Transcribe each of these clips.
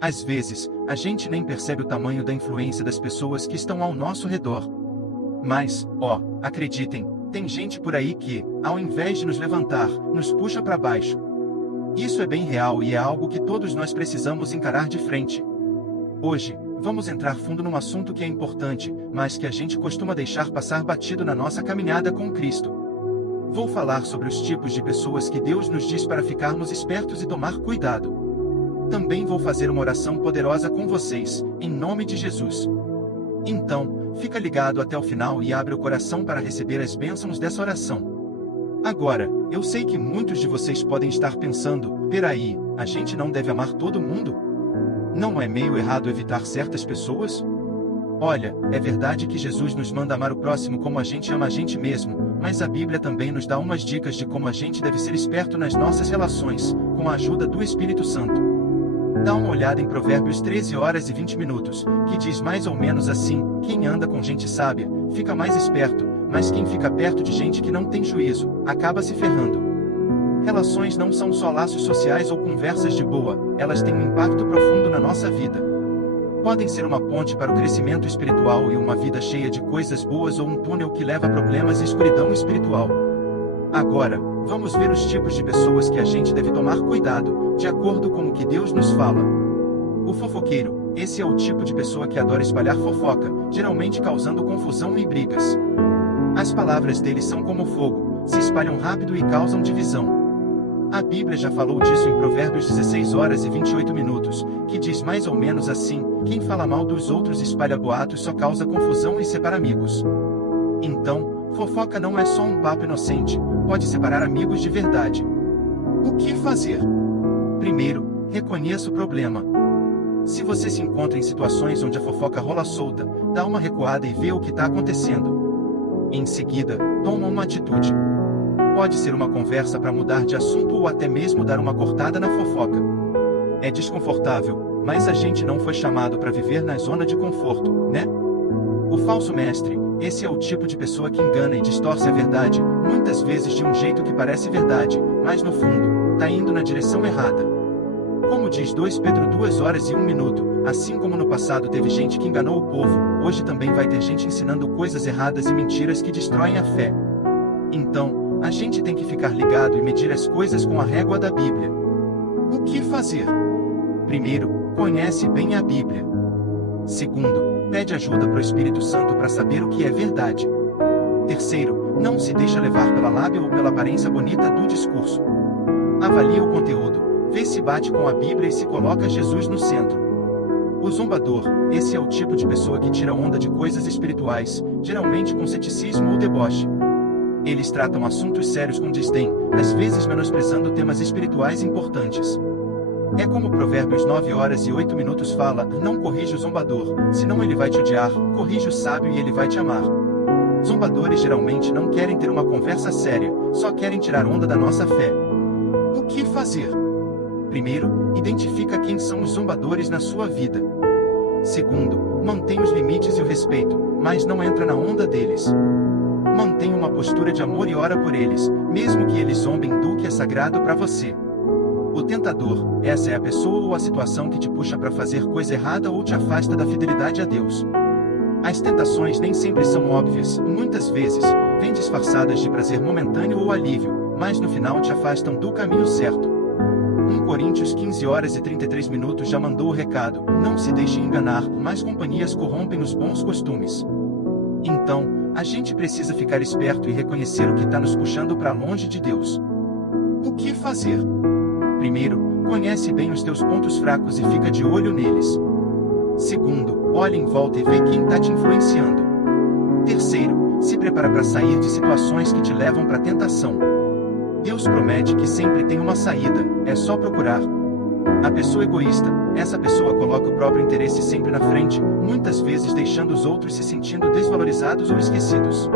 Às vezes, a gente nem percebe o tamanho da influência das pessoas que estão ao nosso redor. Mas, acreditem, tem gente por aí que, ao invés de nos levantar, nos puxa para baixo. Isso é bem real e é algo que todos nós precisamos encarar de frente. Hoje, vamos entrar fundo num assunto que é importante, mas que a gente costuma deixar passar batido na nossa caminhada com Cristo. Vou falar sobre os tipos de pessoas que Deus nos diz para ficarmos espertos e tomar cuidado. Também vou fazer uma oração poderosa com vocês, em nome de Jesus. Então, fica ligado até o final e abre o coração para receber as bênçãos dessa oração. Agora, eu sei que muitos de vocês podem estar pensando, peraí, a gente não deve amar todo mundo? Não é meio errado evitar certas pessoas? Olha, é verdade que Jesus nos manda amar o próximo como a gente ama a gente mesmo, mas a Bíblia também nos dá umas dicas de como a gente deve ser esperto nas nossas relações, com a ajuda do Espírito Santo. Dá uma olhada em Provérbios 13h20, que diz mais ou menos assim: quem anda com gente sábia, fica mais esperto, mas quem fica perto de gente que não tem juízo, acaba se ferrando. Relações não são só laços sociais ou conversas de boa, elas têm um impacto profundo na nossa vida. Podem ser uma ponte para o crescimento espiritual e uma vida cheia de coisas boas ou um túnel que leva a problemas e escuridão espiritual. Agora, vamos ver os tipos de pessoas que a gente deve tomar cuidado, de acordo com o que Deus nos fala. O fofoqueiro, esse é o tipo de pessoa que adora espalhar fofoca, geralmente causando confusão e brigas. As palavras dele são como fogo, se espalham rápido e causam divisão. A Bíblia já falou disso em Provérbios 16h28, que diz mais ou menos assim: quem fala mal dos outros espalha boatos, só causa confusão e separa amigos. Então, fofoca não é só um papo inocente, pode separar amigos de verdade. O que fazer? Primeiro, reconheça o problema. Se você se encontra em situações onde a fofoca rola solta, dá uma recuada e vê o que está acontecendo. Em seguida, toma uma atitude. Pode ser uma conversa para mudar de assunto ou até mesmo dar uma cortada na fofoca. É desconfortável, mas a gente não foi chamado para viver na zona de conforto, né? O falso mestre, esse é o tipo de pessoa que engana e distorce a verdade, muitas vezes de um jeito que parece verdade, mas no fundo, está indo na direção errada. Como diz 2 Pedro 2h01, assim como no passado teve gente que enganou o povo, hoje também vai ter gente ensinando coisas erradas e mentiras que destroem a fé. Então, a gente tem que ficar ligado e medir as coisas com a régua da Bíblia. O que fazer? Primeiro, conhece bem a Bíblia. Segundo, pede ajuda para o Espírito Santo para saber o que é verdade. Terceiro, não se deixa levar pela lábia ou pela aparência bonita do discurso. Avalie o conteúdo, vê se bate com a Bíblia e se coloca Jesus no centro. O zombador, esse é o tipo de pessoa que tira onda de coisas espirituais, geralmente com ceticismo ou deboche. Eles tratam assuntos sérios com desdém, às vezes menosprezando temas espirituais importantes. É como Provérbios 9h08 fala: não corrija o zombador, senão ele vai te odiar, corrija o sábio e ele vai te amar. Zombadores geralmente não querem ter uma conversa séria, só querem tirar onda da nossa fé. O que fazer? Primeiro, identifica quem são os zombadores na sua vida. Segundo, mantém os limites e o respeito, mas não entra na onda deles. Mantenha uma postura de amor e ora por eles, mesmo que eles zombem do que é sagrado para você. O tentador, essa é a pessoa ou a situação que te puxa para fazer coisa errada ou te afasta da fidelidade a Deus. As tentações nem sempre são óbvias, muitas vezes, vêm disfarçadas de prazer momentâneo ou alívio, mas no final te afastam do caminho certo. 1 Coríntios 15h33 já mandou o recado: não se deixe enganar, más companhias corrompem os bons costumes. Então, a gente precisa ficar esperto e reconhecer o que está nos puxando para longe de Deus. O que fazer? Primeiro, conhece bem os teus pontos fracos e fica de olho neles. Segundo, olhe em volta e vê quem está te influenciando. Terceiro, se prepara para sair de situações que te levam para a tentação. Deus promete que sempre tem uma saída, é só procurar. A pessoa egoísta, essa pessoa coloca o próprio interesse sempre na frente, muitas vezes deixando os outros se sentindo desvalorizados ou esquecidos.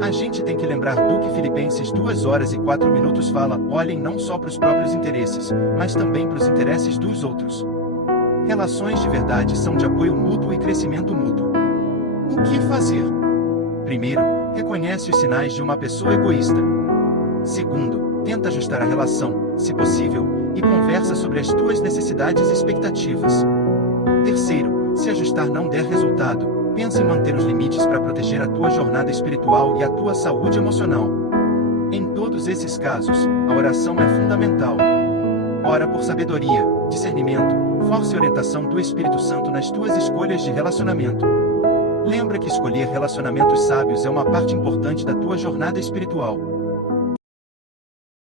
A gente tem que lembrar do que Filipenses 2h04 fala: olhem não só para os próprios interesses, mas também para os interesses dos outros. Relações de verdade são de apoio mútuo e crescimento mútuo. O que fazer? Primeiro, reconhece os sinais de uma pessoa egoísta. Segundo, tenta ajustar a relação, se possível, e conversa sobre as tuas necessidades e expectativas. Terceiro, se ajustar não der resultado, pensa em manter os limites para proteger a tua jornada espiritual e a tua saúde emocional. Em todos esses casos, a oração é fundamental. Ora por sabedoria, discernimento, força e orientação do Espírito Santo nas tuas escolhas de relacionamento. Lembra que escolher relacionamentos sábios é uma parte importante da tua jornada espiritual.